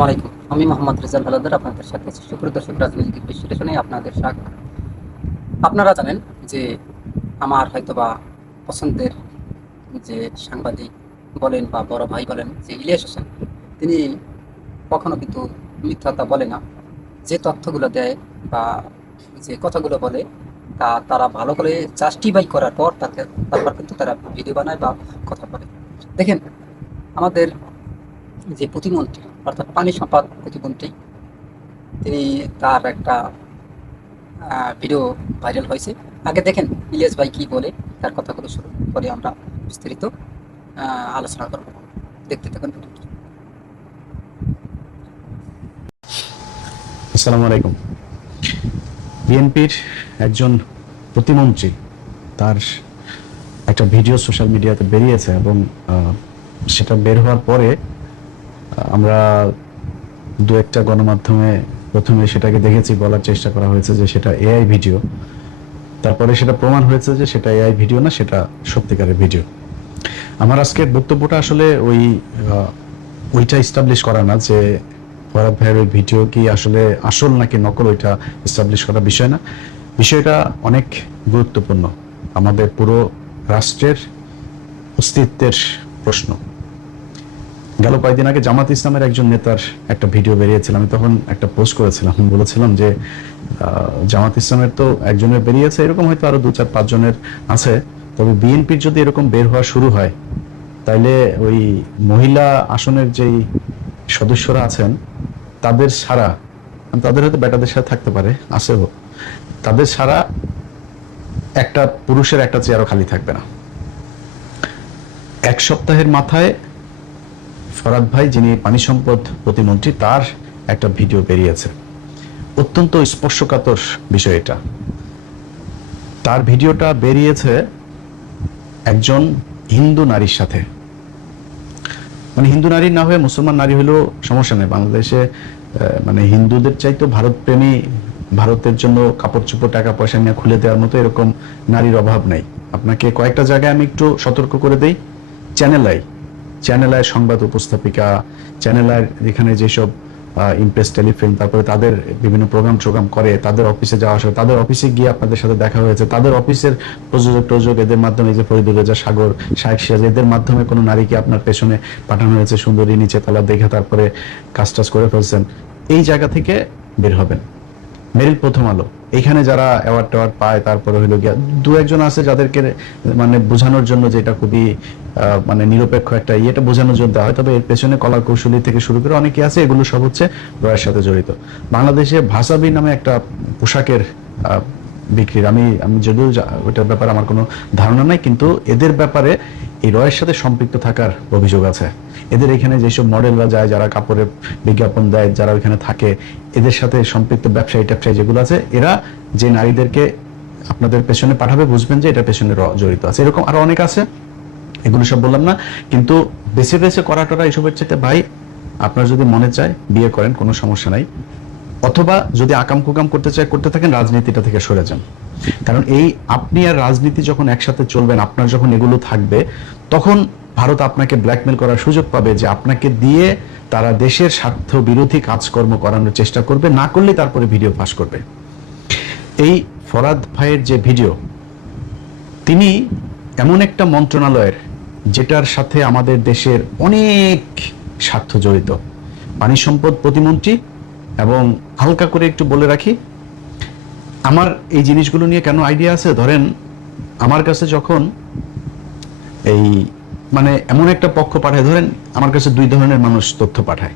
আসসালামু আলাইকুম। আমি মোহাম্মদ রেজাল হালাদার আপনাদের সাথে আছি। সুপ্রিয় দর্শক, রাজনৈতিক বিশ্লেষণে আপনাদের স্বাগত। আপনারা জানেন যে আমার হয়তোবা পছন্দের যে সাংবাদিক বলেন বা বড় ভাই বলেন যে ইলিয়াস হোসেন, তিনি কখনো কিন্তু মিথ্যাটা বলে না। যে তথ্যগুলো দেয় বা যে কথাগুলো বলে তা তারা ভালো করে জাস্টিফাই করার পর তারপর কিন্তু তারা ভিডিও বানায় বা কথা বলে। দেখেন, আমাদের যে প্রতিমন্ত্রী অর্থাৎ পানি সম্পদ প্রতিমন্ত্রী, তিনি তার একটা ভিডিও ভাইরাল হয়েছে। আগে দেখেন ইলিয়াস ভাই কি বলে, তার কথাগুলো শুরু করে আমরা বিস্তারিত আলোচনা করব। দেখতে থাকুন ভিডিওটি। আসসালামু আলাইকুম। বিএনপির একজন প্রতিমন্ত্রী, তার একটা ভিডিও সোশ্যাল মিডিয়াতে বেরিয়েছে এবং সেটা বের হওয়ার পরে আমরা দু একটা গণমাধ্যমে প্রথমে সেটাকে দেখেছি, বলার চেষ্টা করা হয়েছে যে সেটা এআই ভিডিও। তারপরে সেটা প্রমাণ হয়েছে যে সেটা এআই ভিডিও না, সেটা সত্যিকারের ভিডিও। আমার আজকের বক্তব্যটা আসলে ওইটা এস্টাবলিশ করা না যে ফরহাদ ভাইয়ের ওই ভিডিও কি আসলে আসল নাকি নকল, ওইটা এস্টাবলিশ করা বিষয় না। বিষয়টা অনেক গুরুত্বপূর্ণ, আমাদের পুরো রাষ্ট্রের অস্তিত্বের প্রশ্ন। গেল কয়েকদিন আগে জামাত ইসলামের একজন নেতার একটা ভিডিও বেরিয়েছিল। আমি তখন একটা পোস্ট করেছিলাম, বলেছিলাম যে জামাত ইসলামের তো একজনের বেরিয়েছে, এরকম হয়তো আরো 2-4-5 জনের আছে, তবে বিএনপির যদি এরকম বের হওয়া শুরু হয়, তাইলে ওই মহিলা আসনের যেই সদস্যরা আছেন তাদের ছাড়া, তাদের হয়তো বেটাদের সাথে থাকতে পারে, আসেও, তাদের ছাড়া একটা পুরুষের একটা চেয়ারও খালি থাকবে না। এক সপ্তাহের মাথায় ফরহাদ ভাই, যিনি পানি সম্পদ প্রতিমন্ত্রী, তার একটা ভিডিও বেরিয়েছে। অত্যন্ত স্পর্শকাতর বিষয় এটা। তার ভিডিওটা বেরিয়েছে একজন হিন্দু নারীর সাথে, মানে হিন্দু নারী না হয়ে মুসলমান নারী হলেও সমস্যা নেই। বাংলাদেশে মানে হিন্দুদের চাইতো ভারত প্রেমী, ভারতের জন্য কাপড় চোপড় টাকা পয়সা নিয়ে খুলে দেওয়ার মতো এরকম নারীর অভাব নাই। আপনাকে কয়েকটা জায়গায় আমি একটু সতর্ক করে দেই। চ্যানেল আই সংবাদ উপস্থাপিকা, চ্যানেল আই যেখানে যেসব ইমপ্রেস টেলিফিল্ম, তারপরে তাদের বিভিন্ন প্রোগ্রাম করে, তাদের অফিসে যাওয়া আসে, তাদের অফিসে গিয়ে আপনাদের সাথে দেখা হয়েছে, তাদের অফিসের প্রযোজক এদের মাধ্যমে, যে ফরিদুল রেজা সাগর, শাহেক সিরাজ, এদের মাধ্যমে কোনো নারীকে আপনার পেছনে পাঠানো হয়েছে, সুন্দরী নিচে তলা দেখে তারপরে কাজ করে ফেলছেন। এই জায়গা থেকে বের হবেন। মেরিল প্রথম আলো, এখানে যারা অ্যাওয়ার্ড টাওয়ার্ড পায়, তারপরে হইলো গিয়া দু একজন আছে যাদেরকে মানে বোঝানোর জন্য, যেটা খুবই মানে নিরপেক্ষ একটা এটা বোঝানোর জন্য দেওয়া হয়, তবে এর পেছনে কলা কৌশলী থেকে শুরু করে অনেকে আছে, এগুলো সব হচ্ছে রয়ের সাথে জড়িত। বাংলাদেশে ভাসাবি নামে একটা পোশাকের বিক্রির, আমি যদিও ওইটার ব্যাপারে আমার কোনো ধারণা নাই, কিন্তু এদের ব্যাপারে এই রয়ের সাথে সম্পৃক্ত থাকার অভিযোগ আছে। এদের এখানে যেসব মডেলরা যায়, যারা কাপড়ের বিজ্ঞাপন দেয়, যারা ওইখানে থাকে, এদের সাথে সম্পৃক্ত ব্যবসায়ী যেগুলো আছে, এরা যে নারীদেরকে আপনাদের পেছনে পাঠাবে, বুঝবেন যে এটা পেছনে জড়িত আছে। এরকম আরো অনেক আছে, এগুলো সব বললাম না। কিন্তু বেছে বেছে করাটা এসবের চাইতে ভাই, আপনার যদি মনে চায় বিয়ে করেন, কোনো সমস্যা নাই, অথবা যদি আকাম কুকাম করতে থাকেন, রাজনীতিটা থেকে সরে যান। কারণ এই আপনি আর রাজনীতি যখন একসাথে চলবেন, আপনার যখন এগুলো থাকবে, তখন ভারত আপনাকে ব্ল্যাকমেল করার সুযোগ পাবে, যে আপনাকে দিয়ে তারা দেশের স্বার্থ বিরোধী কাজকর্ম করানোর চেষ্টা করবে, না করলে তারপরে ভিডিও ফাঁস করবে। এই ফরহাদ ভাইয়ের যে ভিডিও, তিনি এমন একটা মন্ত্রণালয়ের যেটার সাথে আমাদের দেশের অনেক স্বার্থ জড়িত, পানি সম্পদ প্রতিমন্ত্রী। এবং হালকা করে একটু বলে রাখি, আমার এই জিনিসগুলো নিয়ে কেন আইডিয়া আছে, ধরেন আমার কাছে যখন এই মানে এমন একটা পক্ষ পাঠায়, ধরেন আমার কাছে 2 ধরনের মানুষ তথ্য পাঠায়।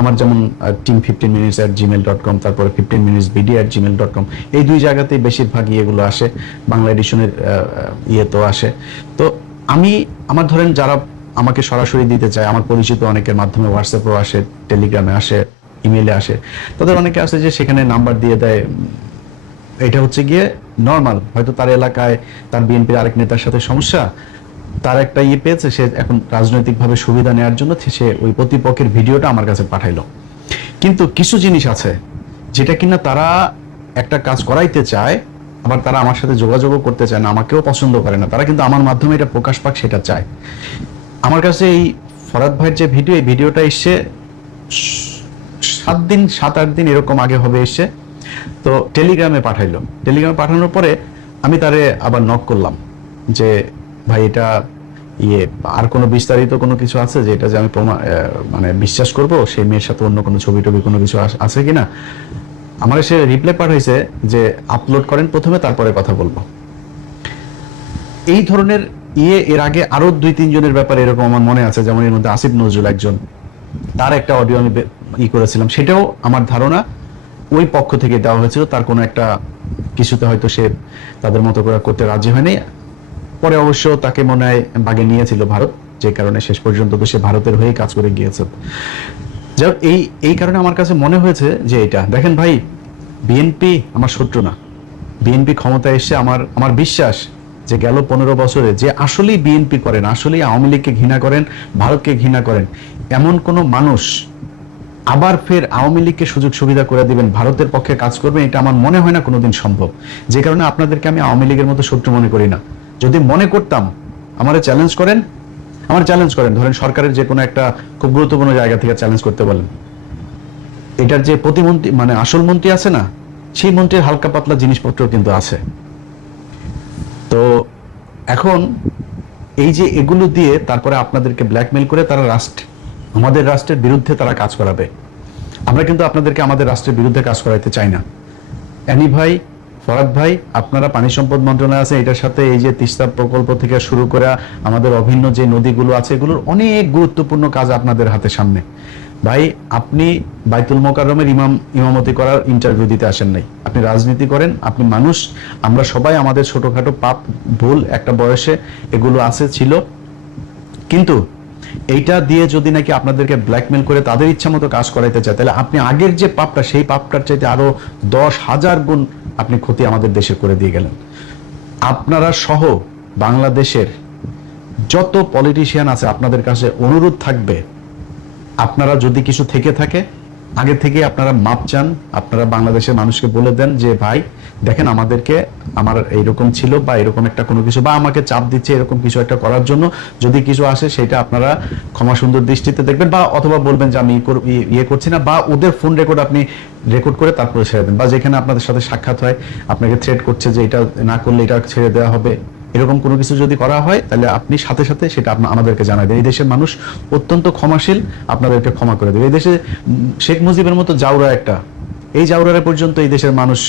আমার যেমন team15minutes@gmail.com, তারপরে 15minutesbd@gmail.com, এই 2 জায়গাতেই বেশিরভাগ এগুলো আসে, বাংলা এডিশনের তো আসে। তো আমার ধরেন যারা আমাকে সরাসরি দিতে চায়, আমার পরিচিত অনেকের মাধ্যমে হোয়াটসঅ্যাপেও আসে, টেলিগ্রামে আসে, ইমেইলে আসে, তাদের অনেকে আছে যে সেখানে নাম্বার দিয়ে দেয়। এটা হচ্ছে গিয়ে নর্মাল, হয়তো তার এলাকায় তার বিএনপির আরেক নেতার সাথে সমস্যা, তার একটা পেয়েছে, সে এখন রাজনৈতিকভাবে সুবিধা নেওয়ার জন্য সে ওই প্রতিপক্ষের ভিডিওটা আমার কাছে পাঠাইলো। কিন্তু কিছু জিনিস আছে যেটা কিনা তারা একটা কাজ করাইতে চায়, আবার তারা আমার সাথে যোগাযোগও করতে চায় না, আমাকেও পছন্দ করে না, তারা কিন্তু আমার মাধ্যমে এটা প্রকাশ পাক সেটা চায়। আমার কাছে এই ফরহাদ ভাইয়ের যে ভিডিও, এই ভিডিওটা এসছে 7 দিন 7-8 দিন এরকম আগে হবে এসে, তো টেলিগ্রামে পাঠাইলো। টেলিগ্রামে পাঠানোর পরে আমি তারে আবার নক করলাম যে ভাই এটা আর কোনো বিস্তারিত কোনো কিছু আছে যে এটা যে আমি মানে বিশ্বাস করব, সেই মেয়ের সাথে অন্য কোনো ছবি টবি কোনো কিছু আছে কিনা। আমার সে রিপ্লাই পাঠাইছে যে আপলোড করেন প্রথমে, তারপরে কথা বলবো। এই ধরনের এর আগে আরো 2-3 জনের ব্যাপারে এরকম আমার মনে আছে, যেমন এর মধ্যে আসিফ নজরুল একজন, তার একটা অডিও আমি করেছিলাম, সেটাও আমার ধারণা ওই পক্ষ থেকে দেওয়া হয়েছিল। তার কোনো একটা কিছুতে হয়তো সে তাদের মতো করে করতে রাজি হয়নি, পরে অবশ্য তাকে মনে হয় বাগে নিয়েছিল ভারত, যে কারণে শেষ পর্যন্ত তো সে ভারতের হয়ে কাজ করে গিয়েছে। যাই এই কারণে আমার কাছে মনে হয়েছে যে এটা দেখেন ভাই, বিএনপি আমার শত্রু না। বিএনপি ক্ষমতায় এসে আমার বিশ্বাস যে গেল 15 বছরে যে আসলেই বিএনপি করেন, আসলেই আওয়ামী লীগকে ঘৃণা করেন, ভারতকে ঘৃণা করেন, এমন কোন মানুষ আবার ফের আওয়ামী লীগকে সুযোগ সুবিধা করে দিবেন, ভারতের পক্ষে কাজ করবেন, এটা আমার মনে হয় না কোনোদিন সম্ভব। যে কারণে আপনাদেরকে আমি আওয়ামী লীগের মতো শত্রু মনে করি না। যদি মনে করতাম, আমার চ্যালেঞ্জ করেন, ধরেন সরকারের যে কোনো একটা খুব গুরুত্বপূর্ণ জায়গা থেকে চ্যালেঞ্জ করতে বলেন, এটার যে প্রতিমন্ত্রী মানে আসল মন্ত্রী আছে না, সেই মন্ত্রীর হালকা পাতলা জিনিসপত্র কিন্তু আছে। তো এখন এই যে এগুলো দিয়ে তারপরে আপনাদেরকে ব্ল্যাকমেল করে তারা আমাদের রাষ্ট্রের বিরুদ্ধে তারা কাজ করাবে। আমরা কিন্তু আপনাদেরকে আমাদের রাষ্ট্রের বিরুদ্ধে কাজ করাইতে চাই না। অ্যানি ভাই, ফরাদ ভাই, আপনারা পানি সম্পদ মন্ত্রণালয় আছে, এটার সাথে এই যে তিস্তা প্রকল্প থেকে শুরু করে আমাদের অভিন্ন যে নদীগুলো আছে, এগুলোর অনেক গুরুত্বপূর্ণ কাজ আপনাদের হাতে সামনে। ভাই, আপনি বাইতুল মোকাররমের ইমামতি করার ইন্টারভিউ দিতে আসেন নাই, আপনি রাজনীতি করেন, আপনি মানুষ। আমরা সবাই আমাদের ছোটখাটো পাপ ভুল একটা বয়সে এগুলো ছিল, কিন্তু এইটা দিয়ে যদি নাকি আপনাদেরকে ব্ল্যাকমেল করে তাদের ইচ্ছা মতো কাজ করাইতে চায়, তাহলে আপনি আগের যে পাপটা, সেই পাপটার চাইতে আরো 10,000 গুণ আপনি ক্ষতি আমাদের দেশে করে দিয়ে গেলেন। আপনারা সহ বাংলাদেশের যত পলিটিশিয়ান আছে, আপনাদের কাছে অনুরোধ থাকবে, আপনারা যদি কিছু থেকে থাকে আগে থেকে আপনারা মাপ চান, আপনারা বাংলাদেশের মানুষকে বলে দেন যে ভাই দেখেন আমার এইরকম ছিল বা এরকম একটা কোনো কিছু, বা আমাকে চাপ দিচ্ছে এরকম কিছু একটা করার জন্য, যদি কিছু আসে সেটা আপনারা ক্ষমা সুন্দর দৃষ্টিতে দেখবেন, বা অথবা বলবেন যে আমি করছি না, বা ওদের ফোন রেকর্ড আপনি রেকর্ড করে তারপরে ছেড়ে দেন, বা যেখানে আপনাদের সাথে সাক্ষাৎ হয় আপনাকে থ্রেট করছে যে এটা না করলে এটা ছেড়ে দেওয়া হবে, এরকম কোনো কিছু যদি করা হয় তাহলে আপনি সাথে সাথে সেটা আমাদেরকে জানাবেন। এই দেশের মানুষ অত্যন্ত ক্ষমাশীল, আপনাদেরকে ক্ষমা করে দেবে। এই দেশে শেখ মুজিবের মতো জাউরা একটা, এই জাউরারে পর্যন্ত এই দেশের মানুষ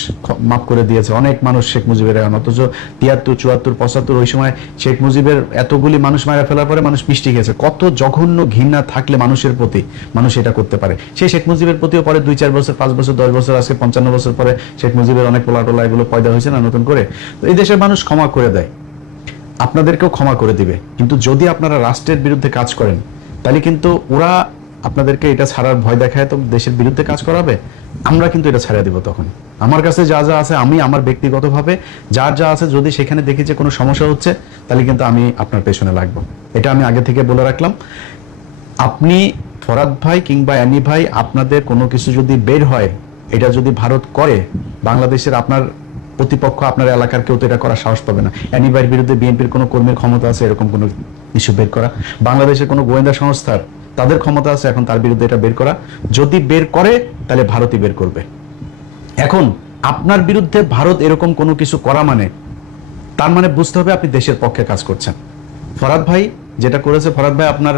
মাফ করে দিয়েছে। অনেক মানুষ শেখ মুজিবের, অথচ 73, 74, 75 ওই সময় শেখ মুজিবের এতগুলি মানুষ মারা ফেলার পরে মানুষ মিষ্টি খেয়েছে। কত জঘন্য ঘৃণা থাকলে মানুষের প্রতি মানুষ এটা করতে পারে। সেই শেখ মুজিবের প্রতিও পরে 2-4 বছর, 5 বছর, 10 বছর, আজকে 55 বছর পরে শেখ মুজিবের অনেক পোলাটোলা এগুলো পয়দা হয়েছে না নতুন করে। তো এই দেশের মানুষ ক্ষমা করে দেয়, আপনাদেরকেও ক্ষমা করে দিবে। কিন্তু যদি আপনারা রাষ্ট্রের বিরুদ্ধে কাজ করেন, তাহলে কিন্তু ওরা আপনাদেরকে এটা ছাড়ার ভয় দেখায়, তো দেশের বিরুদ্ধে কাজ করাবে, আমরা কিন্তু এটা ছাড়া দিব। তখন আমার কাছে যা যা আছে, আমি আমার ব্যক্তিগতভাবে যার যা আছে, যদি সেখানে দেখি যে কোনো সমস্যা হচ্ছে, তাহলে কিন্তু আমি আপনার পেছনে লাগবো। এটা আমি আগে থেকে বলে রাখলাম। আপনি ফরাদ ভাই কিংবা অ্যানি ভাই, আপনাদের কোনো কিছু যদি বের হয়, এটা যদি ভারত করে, বাংলাদেশের আপনার প্রতিপক্ষ, আপনার এলাকার কেউ তো এটা করার সাহস পাবে না। অ্যানি ভাইয়ের বিরুদ্ধে বিএনপির কোনো কর্মীর ক্ষমতা আছে এরকম কোনো ইস্যু বের করা? বাংলাদেশের কোনো গোয়েন্দা সংস্থার তাদের ক্ষমতা আছে এখন তার বিরুদ্ধে এটা বের করা? যদি বের করে তাহলে ভারতই বের করবে। এখন আপনার বিরুদ্ধে ভারত এরকম কোনো কিছু করা মানে, তার মানে বুঝতে হবে আপনি দেশের পক্ষে কাজ করছেন। ফরাদ ভাই যেটা করেছে, ফরাদ ভাই আপনার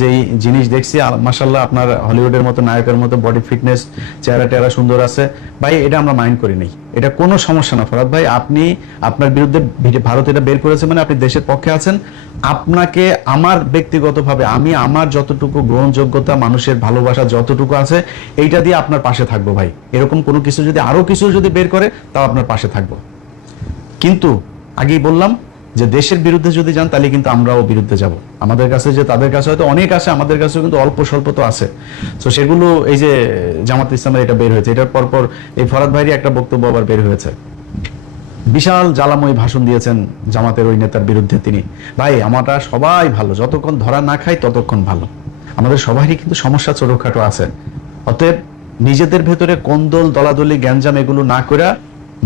যেই জিনিস দেখছি, মাশাআল্লাহ, আপনার হলিউডের মতো নায়কের মতো বডি ফিটনেস, চেহারা টেরা সুন্দর আছে ভাই, এটা আমরা মাইন্ড করি নাই, এটা কোনো সমস্যা না। ফরাদ ভাই, আপনি আপনার বিরুদ্ধে ভারত এটা বের করেছে মানে আপনি দেশের পক্ষে আছেন। আপনাকে আমার ব্যক্তিগতভাবে, আমি আমার যতটুকু গ্রহণযোগ্যতা, মানুষের ভালোবাসা যতটুকু আছে, এইটা দিয়ে আপনার পাশে থাকবো ভাই। এরকম কোনো কিছু যদি আরো কিছু যদি বের করে, তাও আপনার পাশে থাকবো। কিন্তু আগেই বললাম যে দেশের বিরুদ্ধে যদি যান, তাহলে কিন্তু আমরাও বিরুদ্ধে যাব। আমাদের কাছে যে তাদের কাছে হয়তো অনেক আছে, আমাদের কাছে কিন্তু অল্প স্বল্প তো আছে। তো সেগুলো, এই যে জামাত ইসলামের এটা বের হয়েছে, এটার পরপর এই ফরাদ ভাইয়ের একটা বক্তব্য আবার বের হয়েছে, বিশাল জ্বালাময় ভাষণ দিয়েছেন জামাতের ওই নেতার বিরুদ্ধে তিনি। ভাই, আমরা সবাই ভালো, যতক্ষণ ধরা না খাই ততক্ষণ ভালো। আমাদের সবারই কিন্তু সমস্যা ছোটখাটো আছে। অতএব নিজেদের ভেতরে কোন্দল, দলাদলি, গ্যাঞ্জাম এগুলো না করে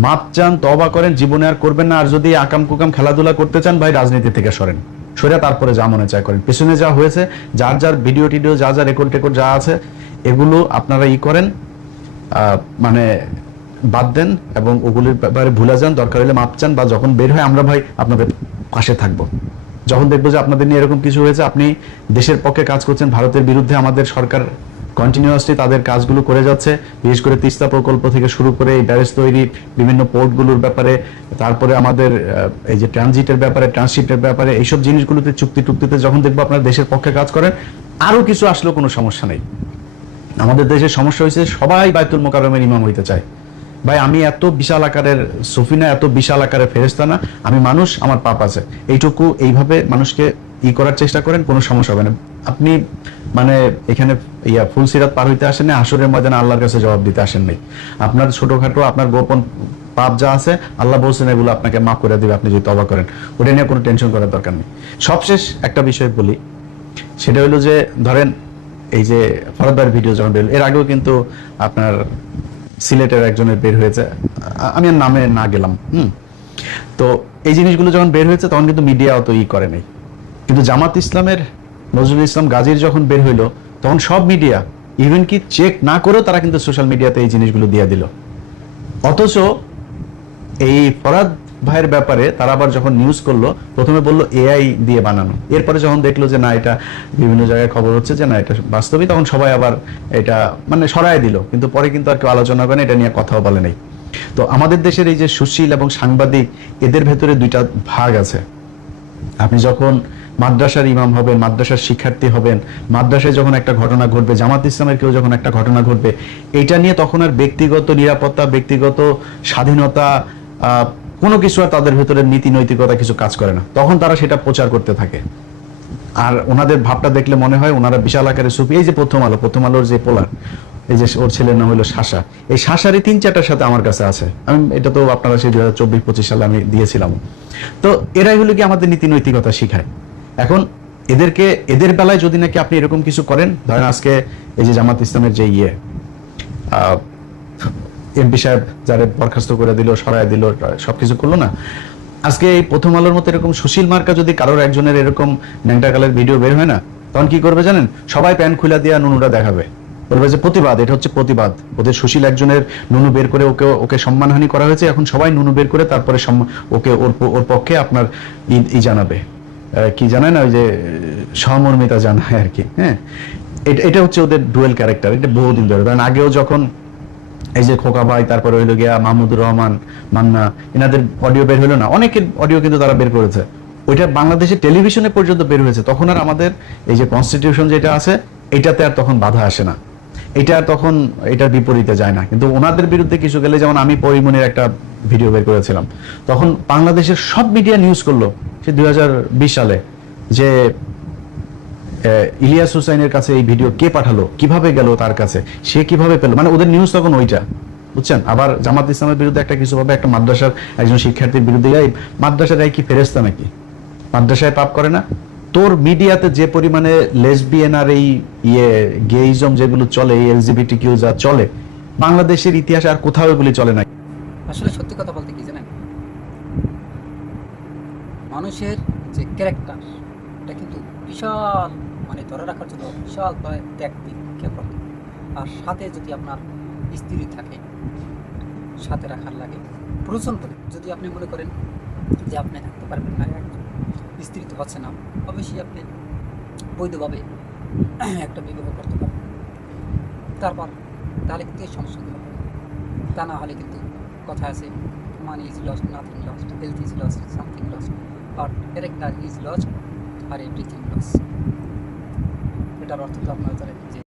মাপ চান, তওবা করেন, জীবনে আর করবেন না। আর যদি আকাম কুকাম খেলাধুলা করতে চান ভাই, রাজনীতি থেকে সরেন, সরে তারপরে যা মনে চায় করেন। পেছনে যা হয়েছে, যার যার ভিডিও টিডিও, যা যা রেকর্ড যা আছে, এগুলো আপনারা করেন, মানে বাদ দেন এবং ওগুলির ব্যাপারে ভুলে যান, দরকার হলে মাপ চান, বা যখন বের হয় আমরা ভাই আপনাদের পাশে থাকবো। যখন দেখবো যে আপনাদের নিয়ে এরকম কিছু হয়েছে, আপনি দেশের পক্ষে কাজ করছেন, ভারতের বিরুদ্ধে আমাদের সরকার কন্টিনিউয়াসলি তাদের কাজগুলো করে যাচ্ছে, বিশেষ করে তিস্তা প্রকল্প থেকে শুরু করে এই ব্যারেজ তৈরি, বিভিন্ন পোর্টগুলোর ব্যাপারে, তারপরে আমাদের এই যে ট্রানজিটের ব্যাপারে, ট্রান্সশিপের ব্যাপারে, এইসব জিনিসগুলোতে চুক্তিতে যখন দেখবো আপনারা দেশের পক্ষে কাজ করেন, আরো কিছু আসলেও কোনো সমস্যা নেই। আমাদের দেশের সমস্যা হয়েছে সবাই বাইতুল মোকাররমের ইমাম হইতে চায়। ভাই আমি এত বিশাল আকারের সফিনা, এত বিশাল আকারের ফেরেশতা না, আমি মানুষ, আমার পাপ আছে, এইটুকু এইভাবে মানুষকে করার চেষ্টা করেন, কোনো সমস্যা হবে না। আপনি মানে এখানে ফুলসিরাত পার হইতে আসেন না, আসরের ময়দানে আল্লাহর কাছে জবাব দিতে আসেন নাই। আপনার ছোটখাটো আপনার গোপন পাপ যা আছে আল্লাহ বলছেন এগুলো আপনাকে মাফ করে দিবে আপনি যদি তওবা করেন, ওটা নিয়ে কোনো টেনশন করার দরকার নেই। সবশেষ একটা বিষয় বলি, সেটা হলো যে ধরেন এই যে ফরহাদ ভিডিও যখন বের, এর আগেও কিন্তু আপনার সিলেটের একজনের বের হয়েছে, আমি আর নামে না গেলাম। তো এই জিনিসগুলো যখন বের হয়েছে তখন কিন্তু মিডিয়া অত করে নাই, কিন্তু জামাত ইসলামের নজরুল ইসলাম গাজীর যখন বের হইলো তখন সব মিডিয়া ইভেন কি চেক না করেও তারা কিন্তু সোশ্যাল মিডিয়াতে এই জিনিসগুলো দিয়ে দিল। অথচ এই ফরহাদ ভাইয়ের ব্যাপারে তারা আবার যখন নিউজ করলো, প্রথমে বললো এআই দিয়ে বানানো, এরপরে যখন দেখলো যে না এটা বিভিন্ন জায়গায় খবর হচ্ছে যে না এটা বাস্তবিক, তখন সবাই আবার এটা মানে সরায় দিল, কিন্তু পরে কিন্তু আর কেউ আলোচনা করে এটা নিয়ে কথাও বলে নাই। তো আমাদের দেশের এই যে সুশীল এবং সাংবাদিক, এদের ভেতরে দুইটা ভাগ আছে। আপনি যখন মাদ্রাসার ইমাম হবেন, মাদ্রাসার শিক্ষার্থী হবেন, মাদ্রাসায় যখন একটা ঘটনা ঘটবে, জামাত ইসলামের কেউ যখন একটা ঘটনা ঘটবে, এটা নিয়ে তখন আর ব্যক্তিগত নিরাপত্তা, ব্যক্তিগত স্বাধীনতা, কোনো কিছু আর তাদের ভেতরে নীতি নৈতিকতা কিছু কাজ করে না, তখন তারা সেটা প্রচার করতে থাকে। আর ওনাদের ভাবটা দেখলে মনে হয় ওনারা বিশাল আকারে সুফি। এই যে প্রথম আলোর যে পোলার, এই যে ওর ছেলের নাম হলো শাসা, এই শাসারই 3-4টার সাথে আমার কাছে আছে, আমি এটা তো আপনারা সেই 2024-25 সালে আমি দিয়েছিলাম। তো এরাই হলো কি আমাদের নীতি নৈতিকতা শিখায়। এখন এদের বেলায় যদি নাকি আপনি এরকম কিছু করেন, ধরেন আজকে এই যে জামাত ইসলামের যে এমপি সাহেব যারা বরখাস্ত করে দিল, সরায় দিল, সবকিছু করলো না, আজকে এই প্রথম আলোর মতো এরকম সুশীল মার্কা যদি কারোর একজনের এরকম ন্যাংটা কালের ভিডিও বের হয় না, তখন কি করবে জানেন? সবাই প্যান্ট খুলে দিয়ে নুনুরা দেখাবে, বলবে যে প্রতিবাদ, এটা হচ্ছে প্রতিবাদ, ওদের সুশীল একজনের নুনু বের করে ওকে সম্মানহানি করা হয়েছে, এখন সবাই নুনু বের করে তারপরে ওকে ওর পক্ষে আপনার জানাবে, কি জানায় না, ওই যে সহমর্মিতা জানায় আর কি। হ্যাঁ, এটা হচ্ছে ওদের ডুয়েল ক্যারেক্টার, এটা বহুদিন ধরে। কারণ আগেও যখন এই যে খোকা ভাই, তারপরে হইলো গিয়া মাহমুদুর রহমান মান্না, এনাদের অডিও বের হলো না, অনেকের অডিও কিন্তু তারা বের করেছে, ওইটা বাংলাদেশের টেলিভিশনে পর্যন্ত বের হয়েছে, তখন আর আমাদের এই যে কনস্টিটিউশন যেটা আছে এটাতে আর তখন বাধা আসে না, এটা আর তখন এটার বিপরীতে যায় না। কিন্তু ওনাদের বিরুদ্ধে কিছু গেলে, যেমন আমি পরিমণির একটা ভিডিও বের করেছিলাম, তখন বাংলাদেশের সব মিডিয়া নিউজ করলো সে 2020 সালে যে ইলিয়াস হুসাইনের কাছে এই ভিডিও কে পাঠালো, কিভাবে গেল তার কাছে, সে কিভাবে পেলো, মানে ওদের নিউজ তখন ওইটা, বুঝছেন। আবার জামাত ইসলামের বিরুদ্ধে একটা কিছু হবে, একটা মাদ্রাসার একজন শিক্ষার্থীর বিরুদ্ধে, মাদ্রাসার কি ফেরেস্তা নাকি, মাদ্রাসায় পাপ করে না? তোর মিডিয়াতে যে পরিমাণে লেসবিয়ান আর এই গেইজম যেগুলো চলে, এই এলজিবিটি কিউ যা চলে, বাংলাদেশের ইতিহাসে আর কোথাও এগুলি চলে না। আসলে সত্যি কথা বলতে কি জানেন, মানুষের যে ক্যারেক্টার, এটা কিন্তু বিশাল, মানে ধরে রাখার জন্য বিশাল ত্যাগ দীক্ষা করতে, আর সাথে যদি আপনার স্ত্রী থাকে, সাথে রাখার লাগে প্রয়োজন পড়ে, যদি আপনি মনে করেন যে আপনি থাকতে পারবেন না, স্ত্রী তো হচ্ছে না, অবশ্যই আপনি বৈধভাবে একটা বিবাহ করতে পারেন, তাহলে কিন্তু এই সমস্যাগুলো হবে। তা না হলে কিন্তু কথা আছে, money is lost, nothing lost, health is lost, something lost, but character is lost আর এভরিথিং লস। এটার অর্থ তো আপনারা জানেন।